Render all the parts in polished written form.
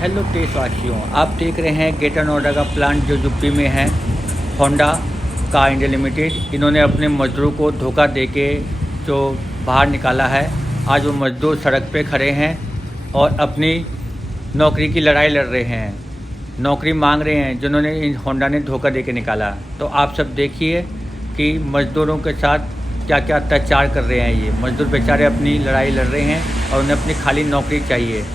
Hello देशवासियों, आप देख रहे हैं ग्रेटर नोएडा का प्लांट जो यूपी में है, होंडा कार इंडिया लिमिटेड। इन्होंने अपने मजदूरों को धोखा देके जो बाहर निकाला है। आज वो मजदूर सड़क पे खड़े हैं और अपनी नौकरी की लड़ाई लड़ रहे हैं, नौकरी मांग रहे हैं जिन्होंने इन होंडा ने धोखा देके निकाला। तो आप सब देखिए कि मज़दूरों के साथ क्या क्या अत्याचार कर रहे हैं। ये मज़दूर बेचारे अपनी लड़ाई लड़ रहे हैं और उन्हें अपनी खाली नौकरी चाहिए।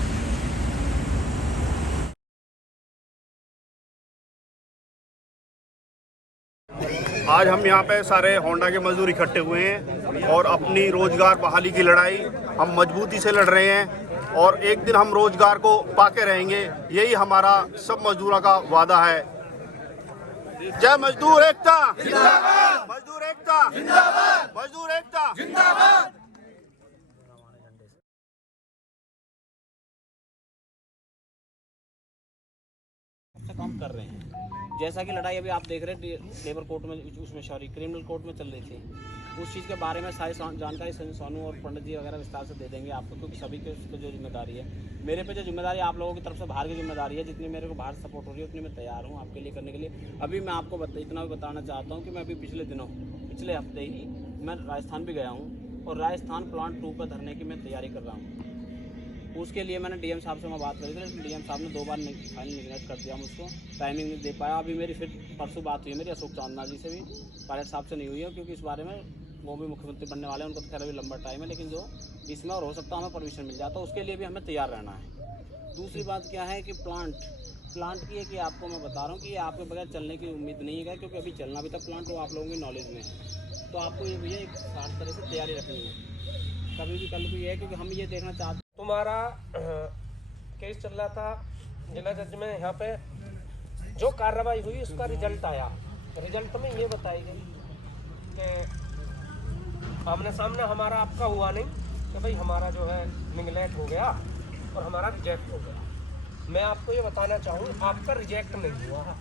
आज हम यहाँ पे सारे होंडा के मजदूर इकट्ठे हुए हैं और अपनी रोजगार बहाली की लड़ाई हम मजबूती से लड़ रहे हैं और एक दिन हम रोजगार को पाके रहेंगे। यही हमारा सब मजदूरों का वादा है। जय मजदूर एकता जिंदाबाद, मजदूर एकता जिंदाबाद, मजदूर एकता जिंदाबाद। काम कर रहे हैं। जैसा कि लड़ाई अभी आप देख रहे हैं लेबर कोर्ट में, उसमें सॉरी क्रिमिनल कोर्ट में चल रही थी। उस चीज़ के बारे में सारी जानकारी सोनू और पंडित जी वगैरह विस्तार से दे देंगे आपको, क्योंकि सभी के उस पर जो जिम्मेदारी है, मेरे पे जो जिम्मेदारी आप लोगों की तरफ से बाहर की जिम्मेदारी है, जितनी मेरे को बाहर सपोर्ट हो रही है उतनी मैं तैयार हूँ आपके लिए करने के लिए। अभी मैं आपको इतना भी बताना चाहता हूँ कि मैं अभी पिछले हफ्ते ही मैं राजस्थान भी गया हूँ और राजस्थान प्लांट 2 पर धरने की मैं तैयारी कर रहा हूँ। उसके लिए मैंने डीएम साहब से मैं बात करी थी, लेकिन डीएम साहब ने 2 बार फाइनल निगलेक्ट कर दिया, मुझको टाइमिंग नहीं दे पाया। अभी मेरी फिर परसों बात हुई है मेरी अशोक चांदना जी से भी, पायलट साहब से नहीं हुई है, क्योंकि इस बारे में वो भी मुख्यमंत्री बनने वाले हैं, उनको तो खैर अभी लंबा टाइम है, लेकिन जो इसमें और हो सकता है हमें परमिशन मिल जाता, उसके लिए भी हमें तैयार रहना है। दूसरी बात क्या है कि प्लांट की है कि आपको मैं बता रहा हूँ कि ये आपके बगैर चलने की उम्मीद नहीं है, क्योंकि अभी चलना भी तक प्लांट वो आप लोगों की नॉलेज में है। तो आपको ये भैया एक खास तरह से तैयारी रखनी है, कभी भी कल भी है, क्योंकि हम ये देखना चाहते हैं। तुम्हारा केस चल रहा था जिला जज में, यहाँ पे जो कार्रवाई हुई उसका रिजल्ट आया। रिजल्ट में ये बताई गई कि आमने सामने हमारा आपका हुआ नहीं, कि भाई हमारा जो है निगलेक्ट हो गया और हमारा रिजेक्ट हो गया। मैं आपको ये बताना चाहूँ, आपका रिजेक्ट नहीं हुआ।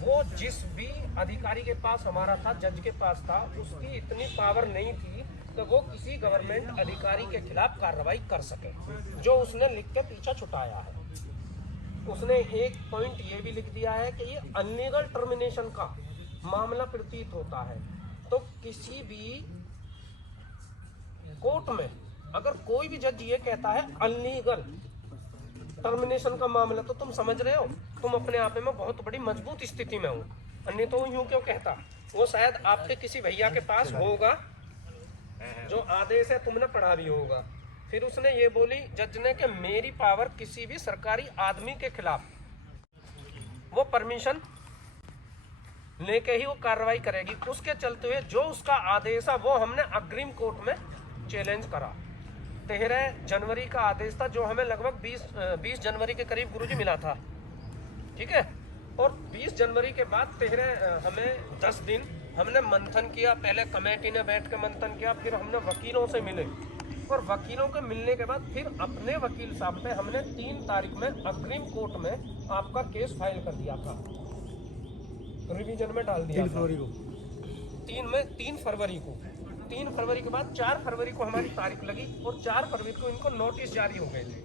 वो जिस भी अधिकारी के पास हमारा था, जज के पास था, उसकी इतनी पावर नहीं थी तो वो किसी गवर्नमेंट अधिकारी के खिलाफ कार्रवाई कर सके। जो उसने लिख के पीछा छुटाया है, उसने एक पॉइंट ये भी लिख दिया है कि ये अनलीगल टर्मिनेशन का मामला प्रतीत होता है। तो किसी भी कोर्ट में अगर कोई भी जज ये कहता है अनलीगल टर्मिनेशन का मामला, तो तुम समझ रहे हो तुम अपने आप में बहुत बड़ी मजबूत स्थिति में हो। अन्य तो यूं क्यों कहता, वो शायद आपके किसी भैया के पास होगा जो आदेश है, तुमने पढ़ा भी होगा। फिर उसने ये बोली जज ने कि मेरी पावर किसी भी सरकारी आदमी के खिलाफ वो परमिशन लेके ही वो कार्रवाई करेगी। उसके चलते हुए जो उसका आदेश है वो हमने अग्रिम कोर्ट में चैलेंज करा। 13 जनवरी का आदेश था, जो हमें लगभग 20 जनवरी के करीब गुरुजी मिला था, ठीक है। और 20 जनवरी के बाद 13 हमें 10 दिन हमने मंथन किया। पहले कमेटी ने बैठ के मंथन किया, फिर हमने वकीलों से मिले और वकीलों के मिलने के बाद फिर अपने वकील साहब पे हमने 3 तारीख में अग्रिम कोर्ट में आपका केस फाइल कर दिया था, रिवीजन में डाल दिया 3 फरवरी को। 3 फरवरी के बाद 4 फरवरी को हमारी तारीख लगी और 4 फरवरी को इनको नोटिस जारी हो गए थे,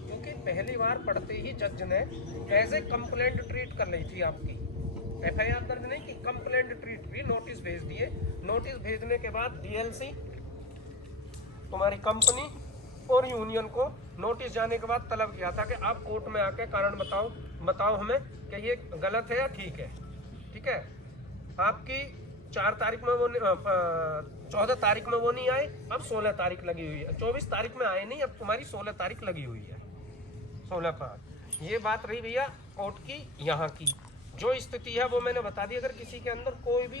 क्योंकि पहली बार पढ़ते ही जज ने एज ए कंप्लेंट ट्रीट कर ली थी। आपकी FIR दर्ज नहीं की, कंप्लेंट ट्रीट भी, नोटिस भेज दिए। नोटिस भेजने के बाद DLC तुम्हारी कंपनी और यूनियन को नोटिस जाने के बाद तलब किया था कि आप कोर्ट में आके कारण बताओ हमें कि ये गलत है या ठीक है, ठीक है। आपकी 4 तारीख में वो 14 तारीख में वो नहीं आए, अब 16 तारीख लगी हुई है। 24 तारीख में आए नहीं, अब तुम्हारी 16 तारीख लगी हुई है, 16/5। ये बात रही भैया कोर्ट की। यहाँ की जो स्थिति है वो मैंने बता दी। अगर किसी के अंदर कोई भी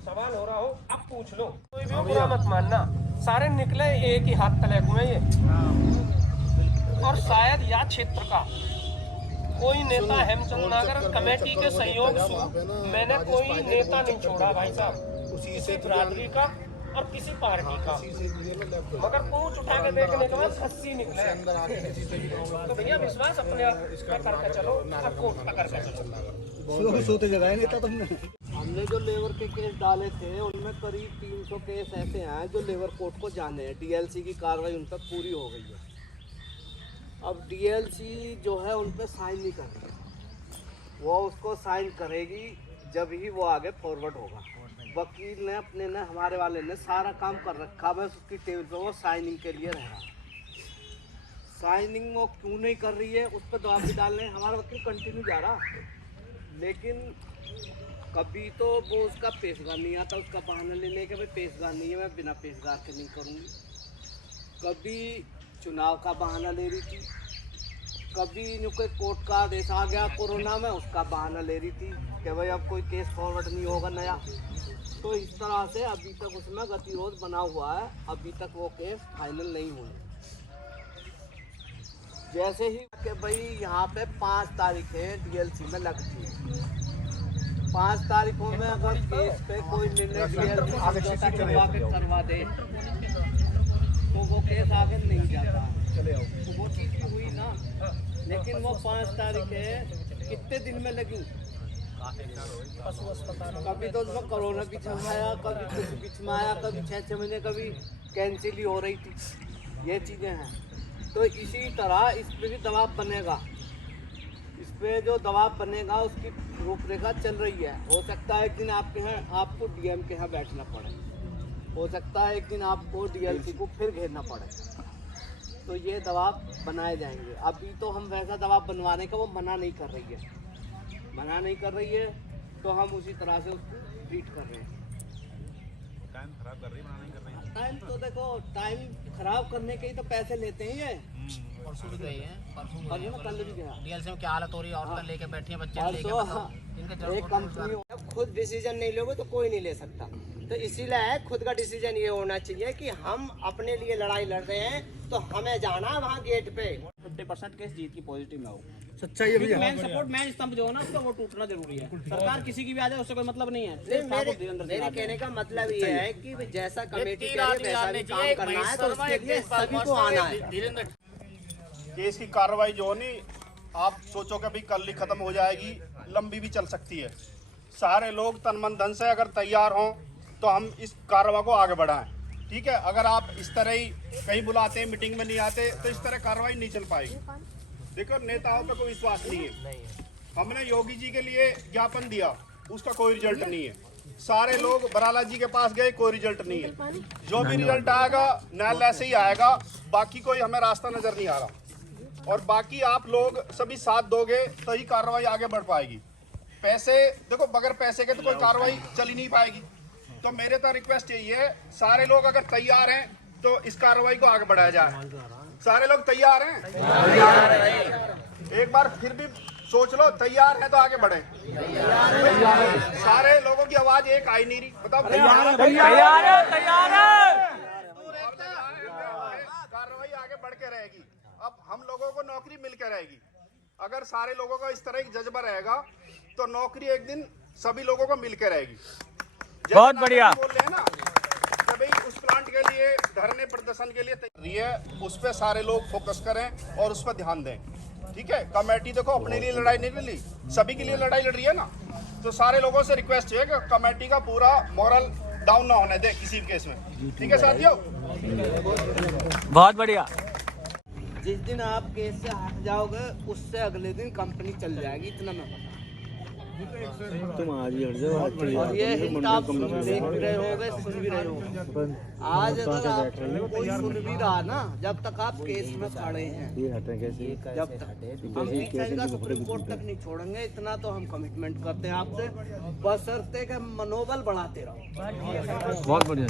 सवाल हो रहा हो आप पूछ लो, कोई भी बुरा मत मानना। सारे निकले एक ही हाथ तले हुए ये, और शायद या क्षेत्र का कोई नेता हेमचंद नागर कमेटी के सहयोग से मैंने कोई नेता नहीं छोड़ा भाई साहब, किसी बिरादरी का और किसी पार्टी का, मगर पूछ उठा के देखने के बाद 80 निकले। तो भैया विश्वास अपने आप करके चलो, कोर्ट का करके चलो। सोते जगह नेता तुमने। हमने जो लेबर के केस डाले थे उनमें करीब 300 केस ऐसे हैं जो लेबर कोर्ट को जाने हैं। DLC की कार्रवाई उन पर पूरी हो गई है। अब डीएलसी जो है उन पे साइन नहीं कर रही, वो उसको साइन करेगी जब ही वो आगे फॉरवर्ड होगा। वकील ने अपने ने हमारे वाले ने सारा काम कर रखा, बस उसकी टेबल पे वो साइनिंग के लिए रह रहा। साइनिंग वो क्यों नहीं कर रही है उस पर दबाव भी डाल रहे हैं, हमारा वकील कंटिन्यू जा रहा, लेकिन कभी तो वो उसका पेशगार नहीं आता, उसका बहाना ले लेके भाई पेशगार नहीं है, मैं बिना पेशगार के नहीं करूँगी। कभी चुनाव का बहाना ले रही थी, कभी इन्हें कोई कोर्ट का आदेश आ गया कोरोना में, उसका बहाना ले रही थी कि भाई अब कोई केस फॉरवर्ड नहीं होगा नया। तो इस तरह से अभी तक उसमें गतिरोध बना हुआ है, अभी तक वो केस फाइनल नहीं हुए। जैसे ही कि भाई यहाँ पे 5 तारीखें डीएलसी में लगती है, 5 तारीखों में अगर केस पे कोई निर्णय डीएलसी करवा दे तो वो केस आगे नहीं जाता, तो वो चीज़ हुई ना। लेकिन वो 5 तारीखें कितने दिन में लगी, कभी तो उसमें कोरोना पीछे आया, कभी कुछ बीच में आया, कभी 6 महीने कभी कैंसिल ही हो रही थी, ये चीज़ें हैं। तो इसी तरह इस पर भी दबाव बनेगा, इस पर जो दबाव बनेगा उसकी रूपरेखा चल रही है। हो सकता है एक दिन आपके यहाँ आपको डीएम के यहाँ बैठना पड़े, हो सकता है एक दिन आपको डीएलसी को फिर घेरना पड़े, तो ये दबाव बनाए जाएंगे। अभी तो हम वैसा दबाव बनवाने का वो मना नहीं कर रही है, मना नहीं कर रही है, तो हम उसी तरह से उसको ट्रीट कर रहे हैं। टाइम खराब कर रही है, मना नहीं कर रही है। टाइम तो देखो, टाइम खराब करने के ही तो पैसे लेते हैं ये। परसों भी गए हैं, और ये मैं कल भी गया, डीएलसी में क्या हालत हो रही है, औरतें लेके बैठी हैं, बच्चे लेके, परसों एक कंपनी खुद डिसीजन नहीं लोगे तो कोई नहीं ले सकता। तो इसीलिए खुद का डिसीजन ये होना चाहिए कि हम अपने लिए लड़ाई लड़ रहे हैं, तो हमें जाना वहाँ गेट पे। 50% केस जीत की पॉजिटिव में हो। सच्चाई है भैया। मैन सपोर्ट, मैन स्तंभ जो है ना, उसका वो टूटना जरूरी है। सरकार किसी की भी आ जाए उससे कोई मतलब नहीं है। मेरे कहने का मतलब ये है कि जैसा कमेटी कह रही है वैसा भी काम करना है, तो उसके लिए सभी को आना है। केस की कार्रवाई जो है नी, आप सोचो कि भाई कल ही खत्म हो जाएगी, लंबी भी चल सकती है। सारे लोग तन मन धन से अगर तैयार हों तो हम इस कार्रवाई को आगे बढ़ाएं, ठीक है। अगर आप इस तरह ही कहीं बुलाते हैं, मीटिंग में नहीं आते, तो इस तरह कार्रवाई नहीं चल पाएगी। देखो, नेताओं पे कोई विश्वास नहीं है। हमने योगी जी के लिए ज्ञापन दिया, उसका कोई रिजल्ट नहीं है। सारे लोग बराला जी के पास गए, कोई रिजल्ट नहीं है। जो भी रिजल्ट आएगा न्यायालय से ही आएगा, बाकी कोई हमें रास्ता नजर नहीं आ रहा। और बाकी आप लोग सभी साथ दोगे तो ही कार्रवाई आगे बढ़ पाएगी। पैसे देखो, बगैर पैसे के तो कोई कार्रवाई चल ही नहीं पाएगी। तो मेरे तो रिक्वेस्ट यही है, सारे लोग अगर तैयार हैं तो इस कार्रवाई को आगे बढ़ाया जाए। सारे लोग तैयार हैं? एक बार फिर भी सोच लो, तैयार हैं तो आगे बढ़े। सारे लोगों की आवाज एक आई नहीं रही, बताओ तैयार है? कार्रवाई आगे बढ़ के रहेगी। अब हम लोगों को नौकरी मिल के रहेगी। अगर सारे लोगों का इस तरह की जज्बा रहेगा तो नौकरी एक दिन सभी लोगों को मिल के रहेगी। बहुत बढ़िया। बोल रहे हैं ना कि भाई उस प्लांट के लिए धरने प्रदर्शन के लिए तैयारी है, उस पर सारे लोग फोकस करें और उस पर ध्यान दें, ठीक है। कमेटी देखो अपने लिए लड़ाई नहीं लड़ रही, सभी के लिए लड़ाई लड़ रही है ना। तो सारे लोगों से रिक्वेस्ट है कि कमेटी का पूरा मोरल डाउन ना होने दे किसी भी केस में, ठीक है साथियों। बहुत बढ़िया। जिस दिन आप केस से हट जाओगे उससे अगले दिन कंपनी चल जाएगी, इतना मैं बता। तुम आज ही हट जाओ, और ये हिंट आप देख भी रहे होगे, सुन भी रहे होगे। आज अगर आप कोई सुन भी रहा ना, जब तक आप केस में खड़े हैं, ये हट रहे कैसे? जब तक हम एक साइड का सुप्रीम कोर्ट तक नहीं छोड़ेंगे, इतना तो हम कमिटमेंट करते हैं आपसे। बशर्ते कि मनोबल बढ़ाते रहो। बहुत बढ़िया।